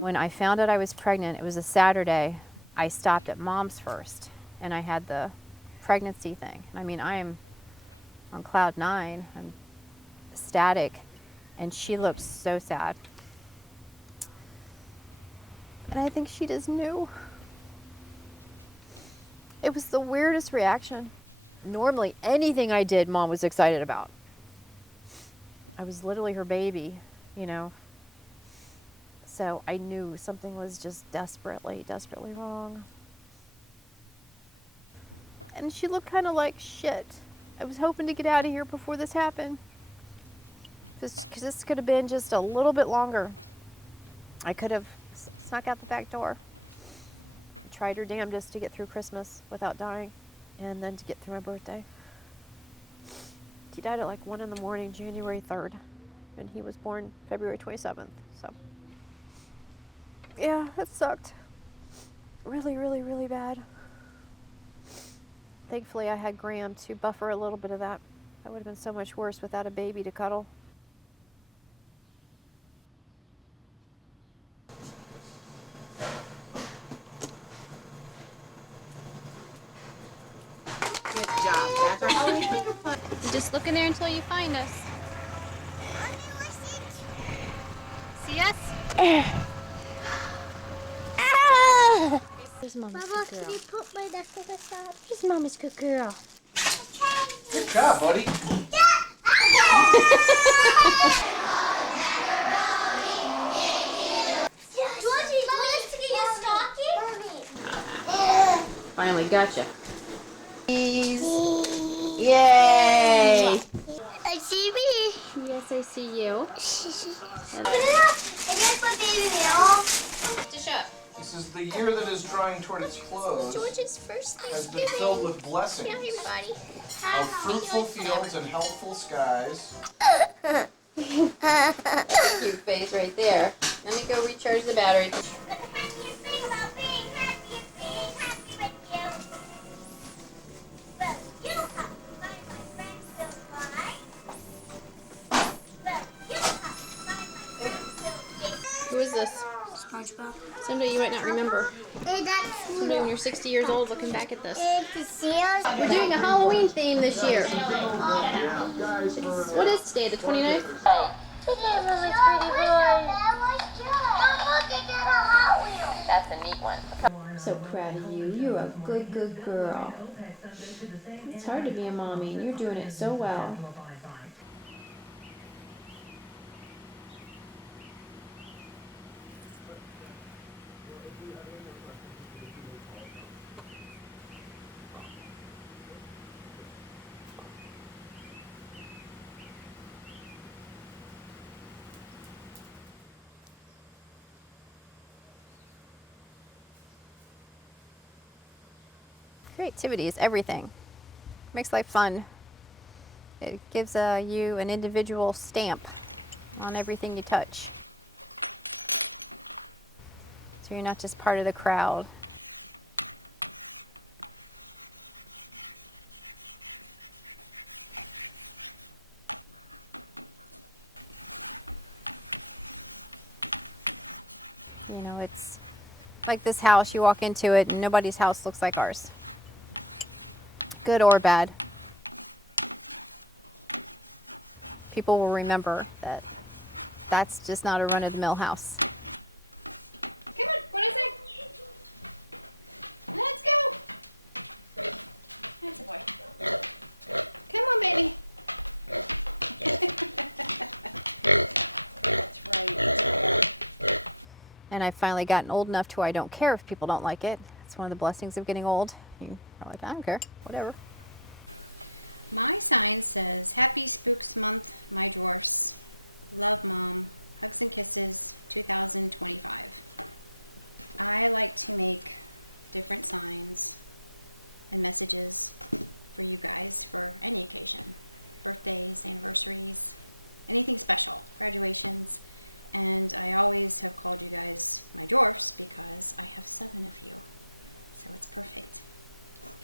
When I found out I was pregnant, it was a Saturday, I stopped at Mom's first and I had the pregnancy thing. I mean, I am on cloud 9, I'm ecstatic, and she looked so sad. And I think she just knew. It was the weirdest reaction. Normally, anything I did, Mom was excited about. I was literally her baby, you know. So I knew something was just desperately, desperately wrong. And she looked kind of like shit. I was hoping to get out of here before this happened. Because this could have been just a little bit longer. I could have snuck out the back door. Tried her damnedest to get through Christmas without dying. And then to get through my birthday. He died at like 1 in the morning, January 3rd. And he was born February 27th, so. Yeah, it sucked. Really, really, really bad. Thankfully, I had Graham to buffer a little bit of that. That would have been so much worse without a baby to cuddle. Good job. That's just look in there until you find us. See us? Here's Mama's good girl. Can you put my necklace on? Here's Mama's good girl. Good job, buddy. Finally gotcha. Yay! I see me. Yes, I see you. Open it up. And then put baby meal. Dish up. This is the year that is drawing toward its close. George's first Has been Thanksgiving. filled with blessings Everybody. of fruitful fields and healthful skies. Cute face right there. Let me go recharge the battery. Who is this? SpongeBob. Someday you might not remember. Hey, that's Someday when you're 60 years old looking back at this. it's Sears. We're doing a Halloween theme this year. What is today, the 29th? That's a neat one. I'm so proud of you. You're a good, good girl. It's hard to be a mommy, and you're doing it so well. Creativity is everything. Makes life fun. It gives you an individual stamp on everything you touch. So you're not just part of the crowd. You know, it's like this house, you walk into it and nobody's house looks like ours. Good or bad. People will remember that that's just not a run-of-the-mill house. Come on, what is it? Let's go. That's a boy. Come on, baby. That's right. And I've finally gotten old enough to where I don't care if people don't like it. It's one of the blessings of getting old. You are like, I don't care, whatever. My sign says, Happy Spooks Month, my dwarfs. Love, Mom. Hugs and kisses, 2025. I like to make different signs and messages for you guys for any occasion. Birthdays, anniversaries, anything special, graduations. And I always have called you guys my dwarfs because I have 7 of you. So it's perfect.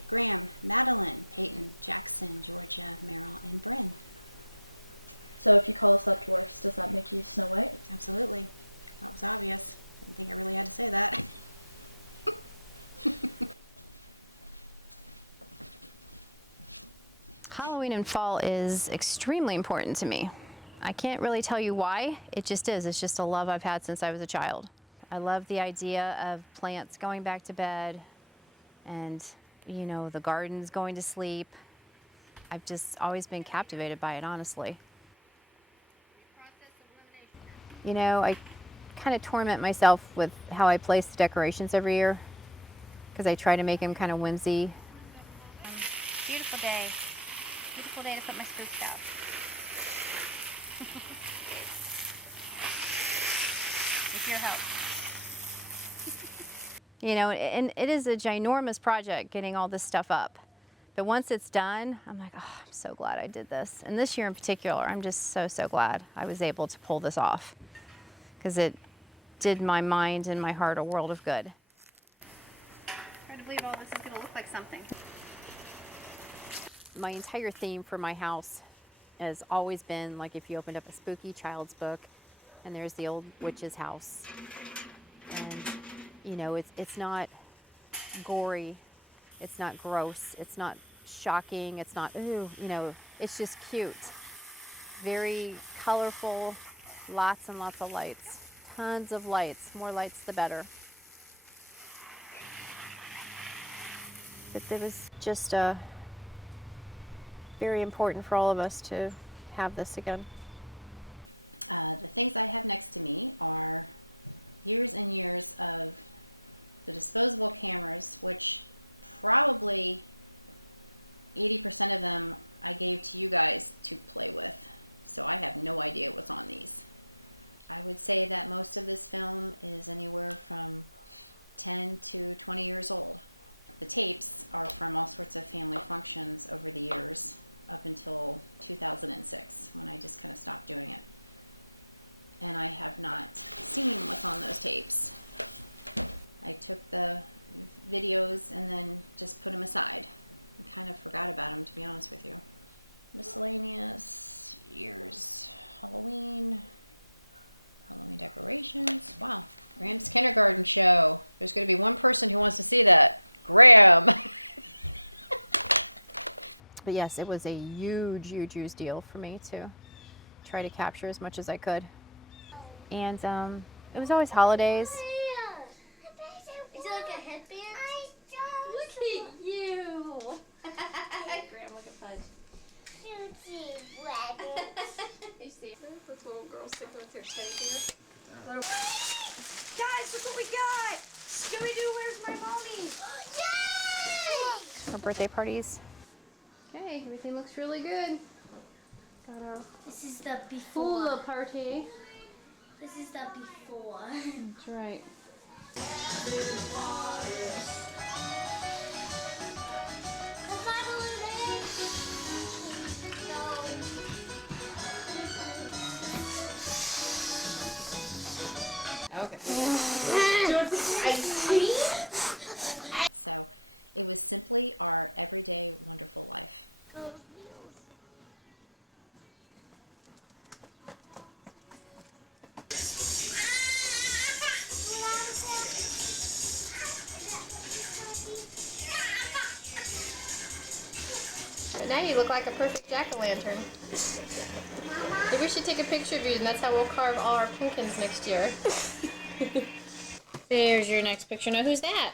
Graham, Madeline, Peyton, Jackson, Georgia, Meryl, and Bryn. So if you call us up dwarfs, does that make you Snow White? Absolutely. That was obvious. Didn't think I really had to say that. Halloween in fall is extremely important to me. I can't really tell you why, it just is. It's just a love I've had since I was a child. I love the idea of plants going back to bed and, you know, the gardens going to sleep. I've just always been captivated by it, honestly. You know, I kind of torment myself with how I place the decorations every year because I try to make them kind of whimsy. Beautiful day. Beautiful day to put my spooks out. With your help. You know, and it is a ginormous project getting all this stuff up. But once it's done, I'm like, oh, I'm so glad I did this. And this year in particular, I'm just so glad I was able to pull this off because it did my mind and my heart a world of good. Hard to believe all this is going to look like something. My entire theme for my house has always been like if you opened up a spooky child's book and there's the old witch's house. And, you know, it's not gory, it's not gross, it's not shocking, it's not, ooh, you know, it's just cute. Very colorful, lots and lots of lights, tons of lights, more lights the better. But it was just very important for all of us to have this again. The things I have next to me are years and years of the disposable cameras, which probably 80% of them I gave to you guys to play with. So I have no idea what's on these. I would say that most of this film is anywhere from 10 to 20 years old. The tapes are from all sorts of family functions over the years up until 2006 when I just kind of stopped doing it. And I have not seen what's on those tapes. I took the videos and then just put them aside. I kind of forgot about them, to be honest with you. Miscellaneous years. Halloween decorations. Wow. Graham's kindergarten show. There's going to be one person who wants to see that. Graham. But yes, it was a huge deal for me to try to capture as much as I could. And it was always holidays. Is it like a headband? Look at you. Graham, look at Fudge. You see? This little girl sticking with her teddy bear. Guys, look what we got! Scooby-Doo, where's my mommy? Yay! For birthday parties. Okay, everything looks really good. Got our This is the before. hula party. This is the before. That's right. Okay. So it was simply our everyday wonderful life. But now you look like a perfect jack-o'-lantern. Maybe we should take a picture of you, and that's how we'll carve all our pumpkins next year. There's your next picture. Now, who's that?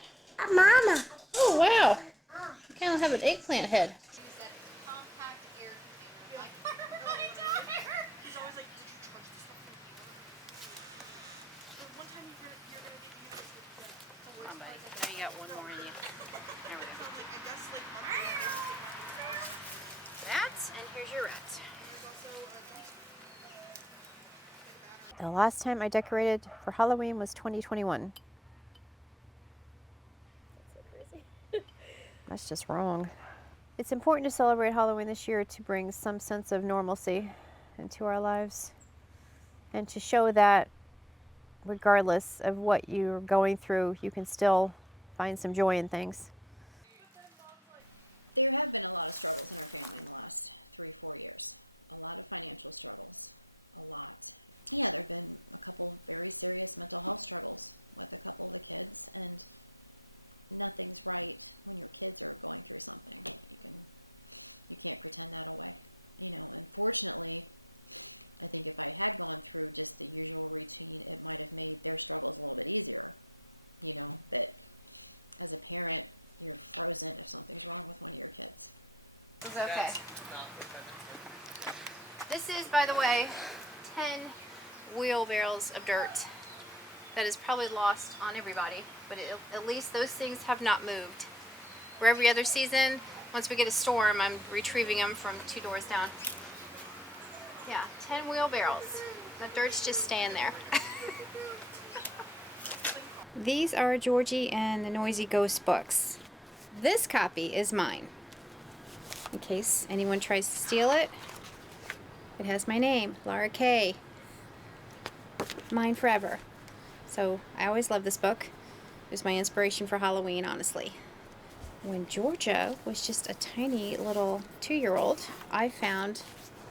Mama. Oh, wow. You kind of have an eggplant head. Come on, buddy. Now you got one more in you. There we go. That, and here's your rat. The last time I decorated for Halloween was 2021. That's just wrong. It's important to celebrate Halloween this year to bring some sense of normalcy into our lives and to show that regardless of what you're going through, you can still find some joy in things. There have been a lot of struggles in our family in the last 3-4 years. A lot of financial struggles. A lot. yeah, there have been a couple very serious mental health struggles with a couple of the kids, and nothing's right when your kids are going through something. You can't pretend that away, you know. And fortunately, I think if I had gone through just the usual routine, it might have made their struggles a little bit easier, you know. But as a parent, you're frozen if something's wrong with one of your kids. It's okay. This is, by the way, 10 wheelbarrows of dirt that is probably lost on everybody, but at least those things have not moved. Where every other season, once we get a storm, I'm retrieving them from 2 doors down. Yeah, 10 wheelbarrows. That dirt's just staying there. These are Georgie and the Noisy Ghost books. This copy is mine. In case anyone tries to steal it, it has my name, Lara Kay. Mine forever. So I always loved this book. It was my inspiration for Halloween, honestly. When Georgia was just a tiny little 2-year-old, I found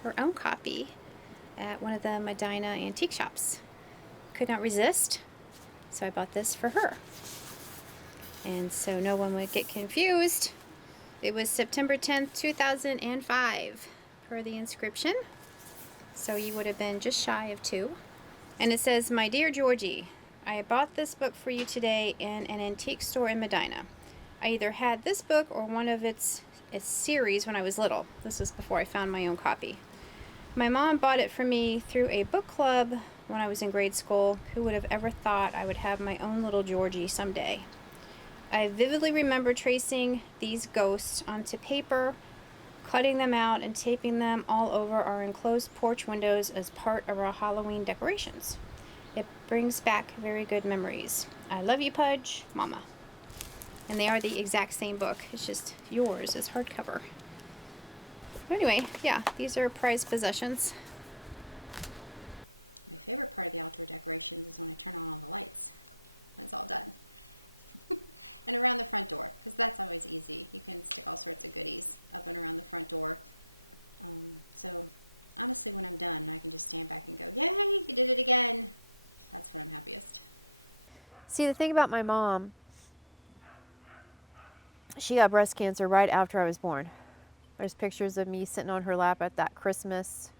her own copy at one of the Medina antique shops. Could not resist, so I bought this for her. And so no one would get confused, it was September 10th, 2005, per the inscription. So you would have been just shy of 2. And it says, "My dear Georgie, I bought this book for you today in an antique store in Medina. I either had this book or one of its series when I was little." This was before I found my own copy. "My mom bought it for me through a book club when I was in grade school. Who would have ever thought I would have my own little Georgie someday? I vividly remember tracing these ghosts onto paper, cutting them out and taping them all over our enclosed porch windows as part of our Halloween decorations. It brings back very good memories. I love you, Pudge, Mama." And they are the exact same book. It's just yours is hardcover. But anyway, yeah, these are prized possessions. My favorite part of the outdoor decorations is when I turn on all the lights, when it's all done. And around the front door, because that's always easy. You can stick all sorts of goodies up and around the front door. So honestly, when I'm done, I can just stand back and go, "Yay, you did it again." That's when I'm happiest. See, the thing about my mom, she got breast cancer right after I was born. There's pictures of me sitting on her lap at that Christmas.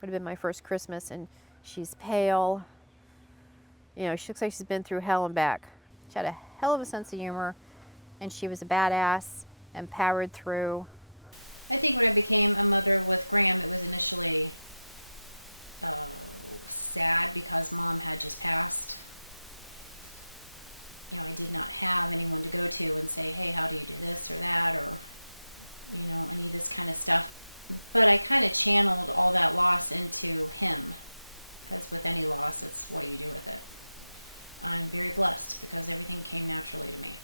Would have been my first Christmas, and she's pale. You know, she looks like she's been through hell and back. She had a hell of a sense of humor, and she was a badass and powered through. I think when I became a mother with Graham, it was initially sad because Mom had just passed. You know, I did not have anyone to go to and say, "Hey, how do you do this or that?" or, you know, any of this kind of stuff. But I kind of channeled all that loss into him, because with any loss, it's what you do with it. I'm very blessed because everything came naturally to me.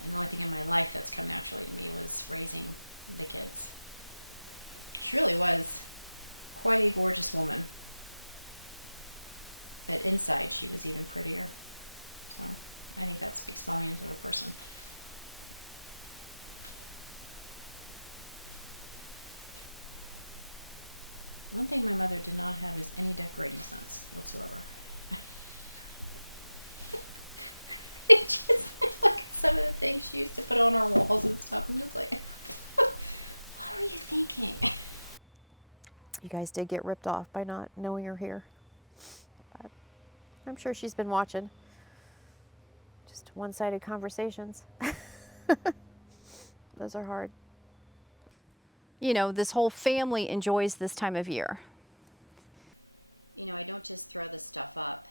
And the only thing in my life that's come naturally to me was raising the kids. She really was quite a gorgeous woman. But inside, she was even prettier. So I think that speaks volumes of a person. One thing my mother did not have is any decorating sense whatsoever. It just like some of the things she used to put on our walls and stuff. I'm just like, what were you thinking? You guys did get ripped off by not knowing her here. But I'm sure she's been watching. Just one-sided conversations. Those are hard. You know, this whole family enjoys this time of year. You know, I don't just throw this stuff up.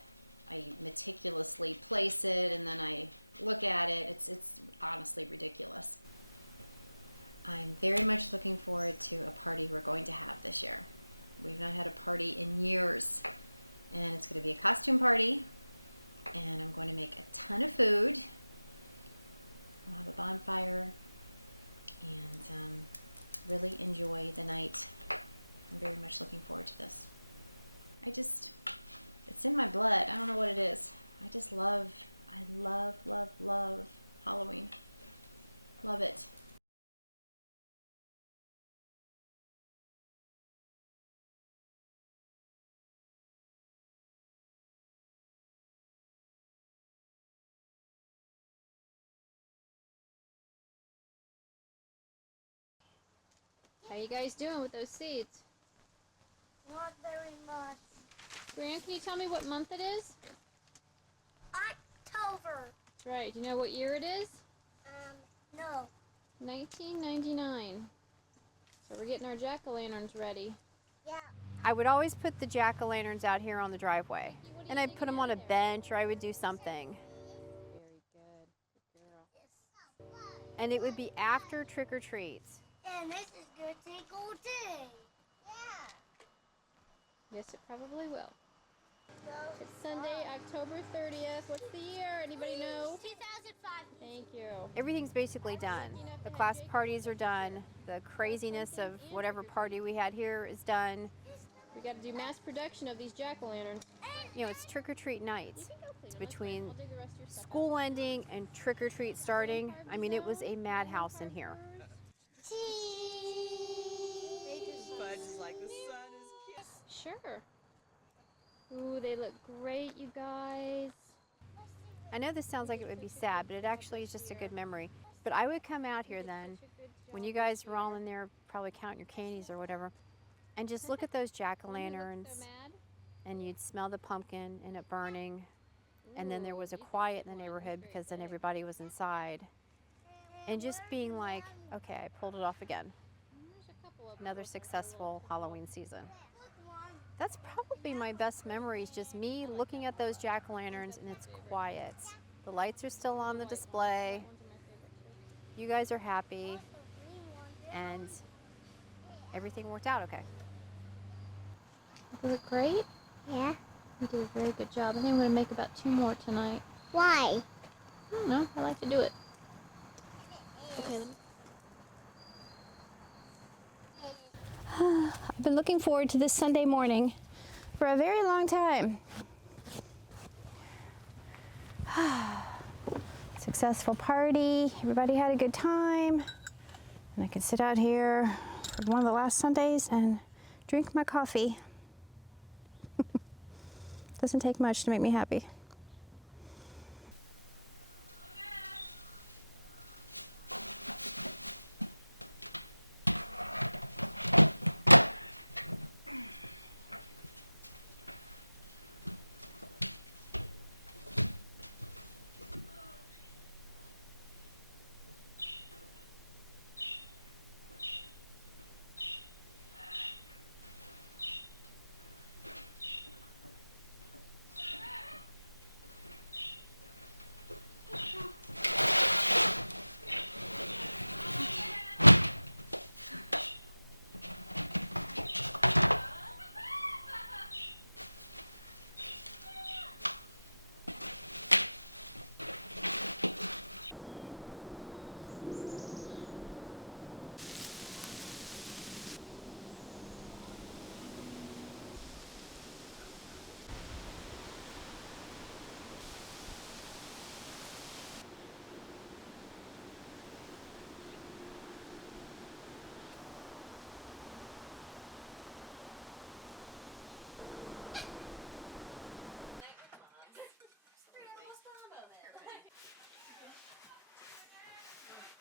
I meticulously place it and then I look at it. It's honestly ridiculous. I'm very much looking forward to a party we're going to have this year. We've not had a party in years. And it's going to be a costume party. And I'm going to make a ton of food. We'll have a bonfire. And really enjoy the night. I'm very much looking forward to this. It's in my blood. I don't know what it is. I love Halloween. Love it. How you guys doing with those seeds? Not very much. Brianne, can you tell me what month it is? October. That's right. Do you know what year it is? No. 1999. So we're getting our jack-o'-lanterns ready. Yeah. I would always put the jack-o'-lanterns out here on the driveway. And I'd put them on a bench, or I would do something. Very good. Good girl. And it would be after trick-or-treats. And this is gonna take all day. Yeah. Yes, it probably will. So, It's Sunday, October 30th. What's the year? Anybody know? 2005. Thank you. Everything's basically done. The class parties are done. The craziness of whatever party we had here is done. We got to do mass production of these jack-o'-lanterns. You know, it's trick-or-treat nights. It's between school ending and trick-or-treat starting. I mean, it was a madhouse in here. Fudge is like the sun is kissing. Sure. Ooh, they look great, you guys. I know this sounds like it would be sad, but it actually is just a good memory. But I would come out here then, when you guys were all in there probably counting your candies or whatever, and just look at those jack-o'-lanterns, and you'd smell the pumpkin and it burning, and then there was a quiet in the neighborhood because then everybody was inside. And just being like, okay, I pulled it off again. Another successful Halloween season. That's probably my best memories, just me looking at those jack-o'-lanterns and it's quiet. The lights are still on the display. You guys are happy and everything worked out okay. Was it great? Yeah. You did a very good job. I think I'm going to make about 2 more tonight. Why? I don't know. I like to do it. Okay, let me... I've been looking forward to this Sunday morning for a very long time. Successful party. Everybody had a good time. And I could sit out here for one of the last Sundays and drink my coffee. Doesn't take much to make me happy.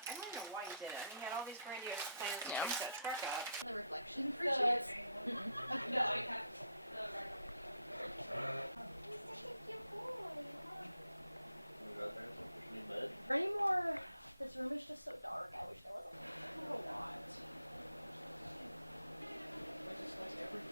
I don't know why he did it. I mean, he had all these grandiose plans to Yeah. fix that truck up. The reflection for cheese. Any more? This room is just so dark. I wish there was a lot. I just like every